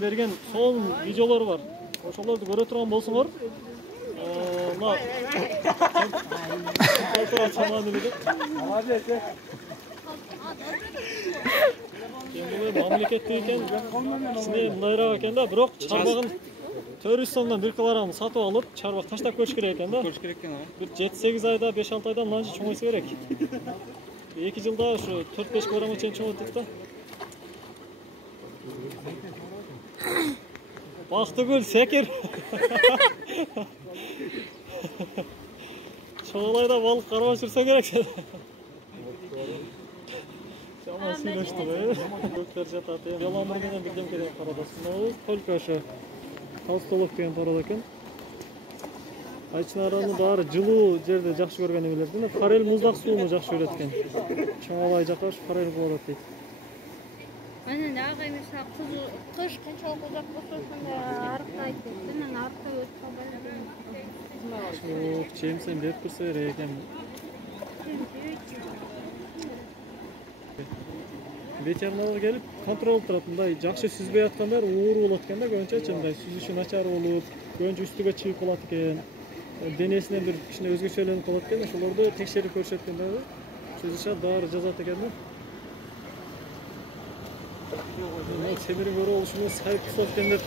Берген son видеолор бар. Ошолорду көрө турган болсоңор, мына мамлекеттик экен, кичине мындайраак экен да, бирок чарбагын 400 сомдон 1 килограмм сатып алып, чарбак таштап көрүш керек экен да. Көрүш керек экен, бир 7-8 айда, 5-6 айда мынанча чоңойсо керек. 2 жылда ушу 4-5 килограммга чейин чоңойт дейт да. Бактыгүл секир. Çoğalayda balık karma sürse gerek. Жаман сүйлөштү го. Көктөр жатат. Яламыр менен бирдем керек парадасында. Только ошо Толстолов деген парада экен. Айчынараны баары жылуу жерде жакшы көргөн эмелерден форель муздак сууну жакшы көрөт экен. Çoğalay жака форель болот дейт. Aynen de ağabey mesela kış çok uzak olursa arıktaydı. Senin arıkta ötüp kalıyor. Çok çemsen dep tursa керек экен. Ветеринарга келип контроль турат. Мындай жакшы сүзбөй аткандар ууру болот экен да, көбүнчө мындай сүзүшү начар болуп, көбүнчө үстүгө чыгып калат экен. Денесинен бир кичине өзгөчөлөнүп калат экен, ошолорду текшерип көрүшөт экен да. Сүзүшөт, дары жазат экен да. Semir'in göre oluşuna sahip kısalt kendiler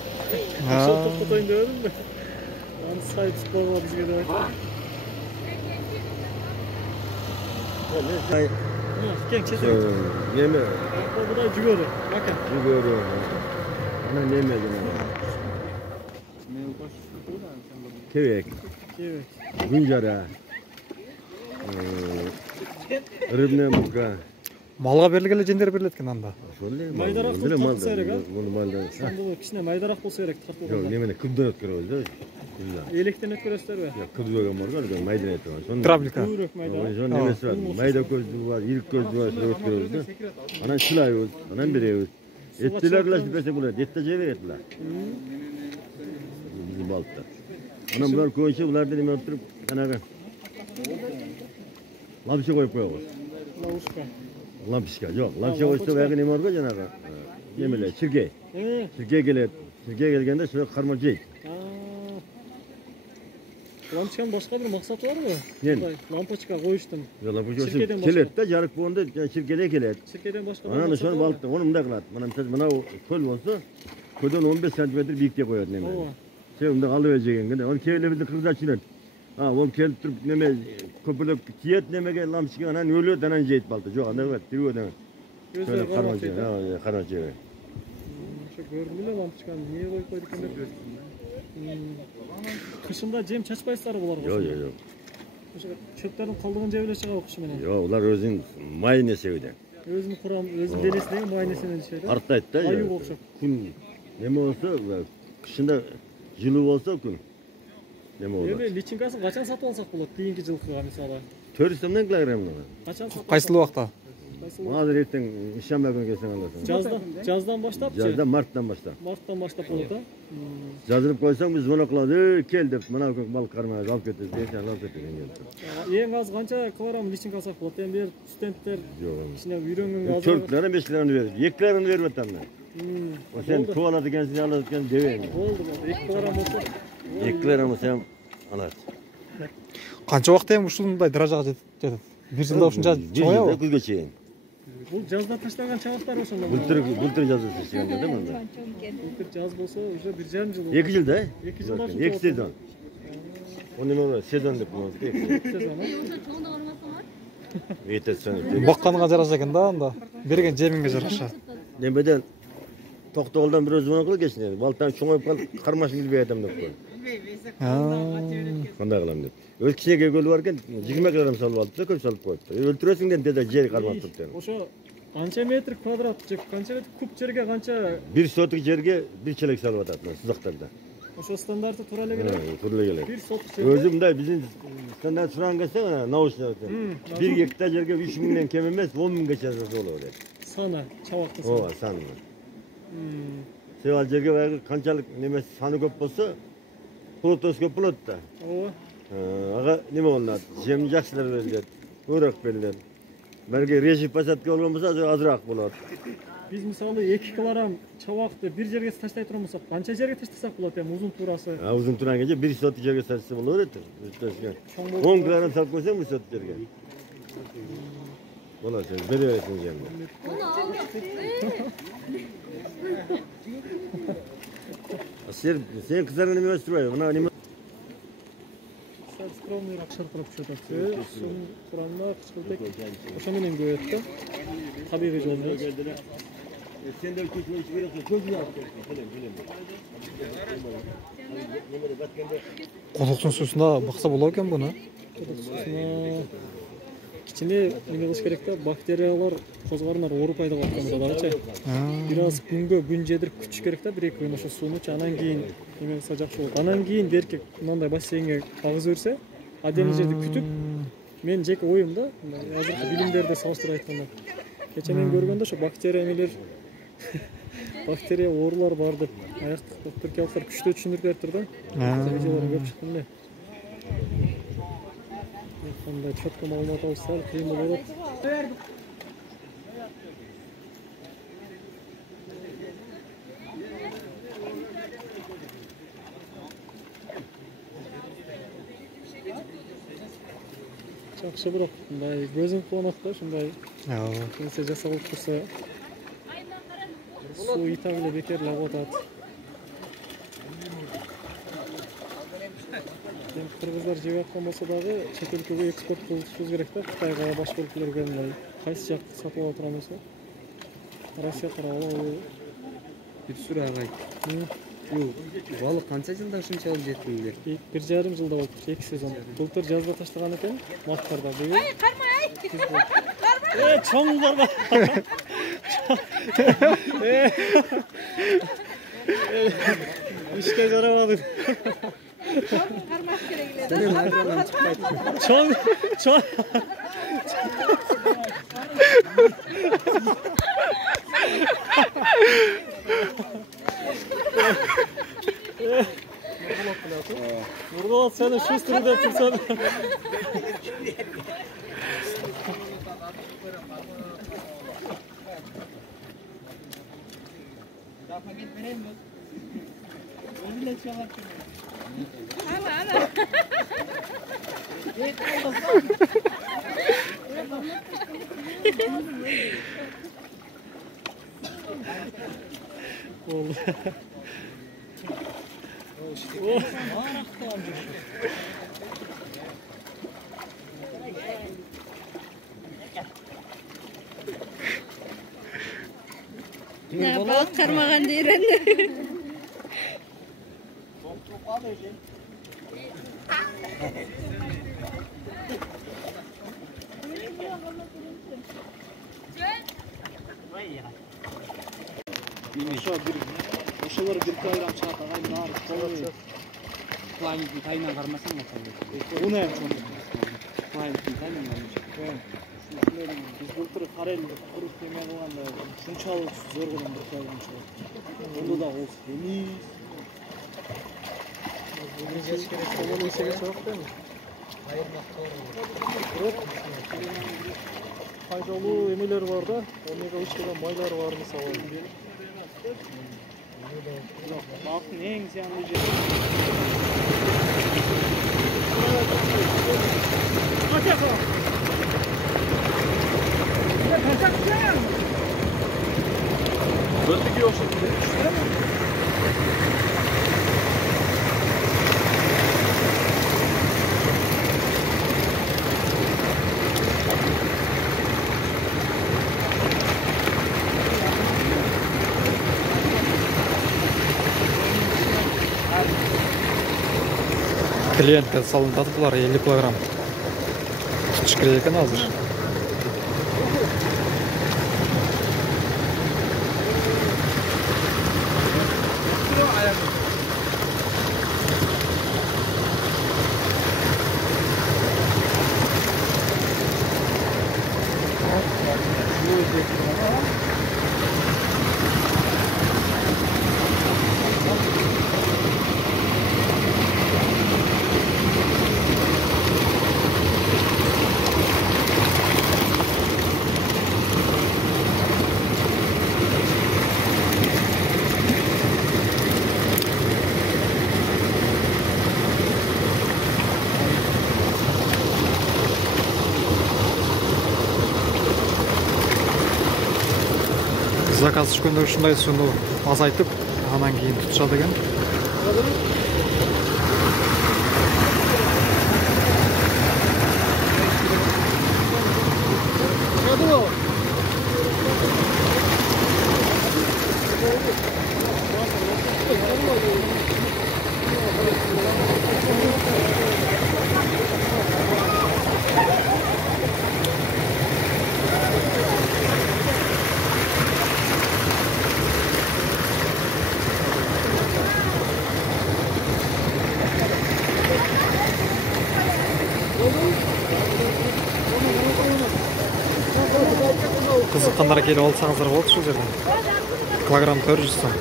kısalt toplatayım diyorum da yani sahip sıkılma bizge demek. Genç çetin. Yeme. Bu da cügörü. Bakın. Cügörü. Ana neme gene. Kevek. Kevek. Güncara. Rыбная мука. Малга берилгеле жендер берилет экен анда. Майдарақ кылып тартылса керек, а? Ошондо кичине майдарақ болсо керек тартылганда. Жок, немени кылдан өткөрөбүз да. Электен өткөрөсүзбү? Жок, кылдыбеген бар, майдан өткөрөбүз. Травлика. Көбүрөөк майда. Ошонун немеси бар. Майда көздү бар, илик көздү бар, өткөрөбүз да. Анан сылайбыз, анан беребиз. Эттелер эле берсе болот, этте жей берет булар. Биздин балыктар. Анан булар көбүнчө буларды неме кылып туруп, жанагы ламчы коюп коебуз. Ловушка. Лампичка, жок. Лампичка койсо баягы неме бар го жанагы. Немеле, чиркей. Чиркей келет. Чиркей келгенде шуга кармап жейт. Лампичканын башка бир максаты барбы? Мындай лампочка коюштун. Лампочка келет да, жарык болгондо чиркейден келет. Чиркейден башка. Анан ошону балыкты, ону мындай кылат. Мына көл болсо, көлдөн 15 см бийиктей коет неме. Себеби мындай алып жегенде, onu кейлебизди кыргыздар түшүнөт. Ол келип туруп неме көпөлөп тиет немеге лампичка анан өлөт, анан жейт балыкты. Жок, андай эмес, тирүүөдөн. Өзү кармап жейт. Кармап жейт. Ошо көрдүм эле лампичканы эмне коюп койду экен деп. Кышында жем чачпайсыздар буларга? Жок. Ошо чөптөрдүн калдыгын жеп эле чыгабы кышы менен? Жок, улар өзүнүн майын эсебиде. Өзүнүн курам, өзүнүн денесине май несенен ишет. Арттайт да. Аюу окшоп. Күн неме болсо, кышында жылуу болсо күн неме болот. Эми личинкасын качан сатып алсак болот? Кийинки жылкыга мисалы. 400 сомдон килограммга. Качан сатып? Кайсыл убакта? Азыр эртең ишенбай күнү келсең аласың. Жаздан баштап? Жаздан, марттан баштап. Марттан баштап болот, а? Жаздырып койсоң биз звонок кылабыз, кел деп, мына балык кармай алып кетет, дейт, алып кетет. Эң аз канча килограмм личинка алсак болот? Эми бир студенттер кичине үйрөнгөнгө азыр. 4 килограмм, 5 килограмм берет. 2 килограмм берип атам мен. Сен туп алат экенсиң, алат экен дебейм. Болду, 2 килограмм болсо. 2 килограмм болсо алат. Канча убакыт эми ушундай даражага жетет? Бир жылда ушунча чоңоябы? Күзгө чейин. Бул жазда таштаган чабактар ошондо. Былтыр жазда таштаган да мында. Былтыр жаз болсо уже 1,5 жыл. 2 жылда, 2 жылда. 2 сезон. Onu ne сезон деп коебуз. Сезон. Çoğunda varmasın var. Этесен. Бакканга жараша экен да анда. Берген жемиңге жараша. Немеден токтоголдон бирөө звонок кылып кечине. Балтан чоңоюп калып, кармашын билбей атам деп коет. Кандай кылам деп. Өз кичинекей көлү бар экен, 20 килограмм салып алыпты, көп салып коюпту. Өлтүрөсүң деди, жер кармап туруп. Ошо канча метр квадрат же канча метр куб жерге канча 1 соток жерге 1 челек салып атат сузактарда. Ошо стандарты туура эле келет. Туура эле келет. 1 соток жерге. Өзү мындай биздин стандарт сураган келсе, научный 1 гектар жерге 3 миңден кем эмес 10 миңгече болот дейт. Саны, чабактын саны. Ооба, саны. Себеби жерге баягы канчалык немеси саны көп болсо, плотос көп болот да. Ооба. Ага неме болот? Жем жакшылар берилет, көбүрөөк берилет. Belki rejim pasatki olmamızda azırak bulur. Биз мисалы 2 килограмм чабакты бир жерге таштай турган болсок, канча жерге таштасак болот эми узун туурасы? Uzun turan gece bir sot жерге сатса болот эти. Чоң 10 болуп kg салып койсоң bir sot жерге. Болот, бере бересиң жерге. Муну алдык. Sen kızlarına ne östürüyor? Buna ne сәл скромныйраак шаркырап түшөт. Сунун курамына кычкылтек ошо менен көбөйөт да. Табигый жол менен. Sen de köşeye hiç veriyorsun. Közünü al. Кодуктун суусунда бакса болот экен буну. Кодуксусуна кичине неме кылыш керек да, бактериялар козгорлар ооруп пайда болуп атканда дагычы. Бир аз күн жедирип күтүш керек да, 1-2 күн ошо суунучу, анан кийин неме кылса жакшы болот. Анан кийин дерке мындай бассейнге агызып берсе, адемил жерде күтүп, мен жеке оюм да, азыркы билимдерди салыштырып айтканда. Кече мен көргөндө ошо бактерия эмелер бактерия оорулар бар деп аяктык түркиялыктар күчтүү түшүндүрүп бериптир да. Телевизиялардан көрүп чыктым эле. Кандай чөткө маалымат алып сал кыйын болот. Жакшы бирок мындай көзүң кубанат да, ушундай нерсе жасалып турса. Суу и так эле бекер эле агып атат. Кыргыздар жеп аткан болсо дагы чет өлкөгө экспорт кылышыбыз керек да, Кытайга, башка өлкөлөргө мындай. Кайсы жакты сатып ала турган болсо? Россия карабалы. Bir sürü ağay. Bu balık kança жылда ушунчалык жеткилер? 1,5 жылда болуп, 2 сезон. Былтыр жазда таштаган экен, марттарда. Быйыл. Ай, кармай! Чоң барба. İşte жарабады. Кармаш керек эле. Сенин айран чыкпайт. Чоң. Нурболот, сени шустур деп турсаң. Ana. Oldu. Ya balık karmagan deyren. Ошолор бир килограмм чыгат, агай нар колой. Планетин тайынан кармасаң ачады. Уна. Планетин тайынан кармасаң. Биз былтыр карел куруп неме кылганда ушунчалык зоргодон бир килограмм чыгат. Ондо да ол эмис. Бүгүн керек болгон эсеге чыгат да. Пайдалуу эмелер бар да, омега 3 деген майлар бар мисалы. Балыктын эң зыяндуу жери. Gözlükü yok şimdi. Клиентке салынып атыптылар 50 килограмм. Tutуш керек экен азыр. заказ түшкөндө ушундай сууну азайтып анан кийин тутушат экен. Кызыккандар келип алсаңыздар болот ушул жерден. Килограмм 400 сом.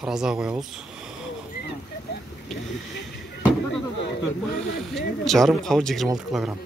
Таразага коебуз. Жарым кабы 26 килограмм.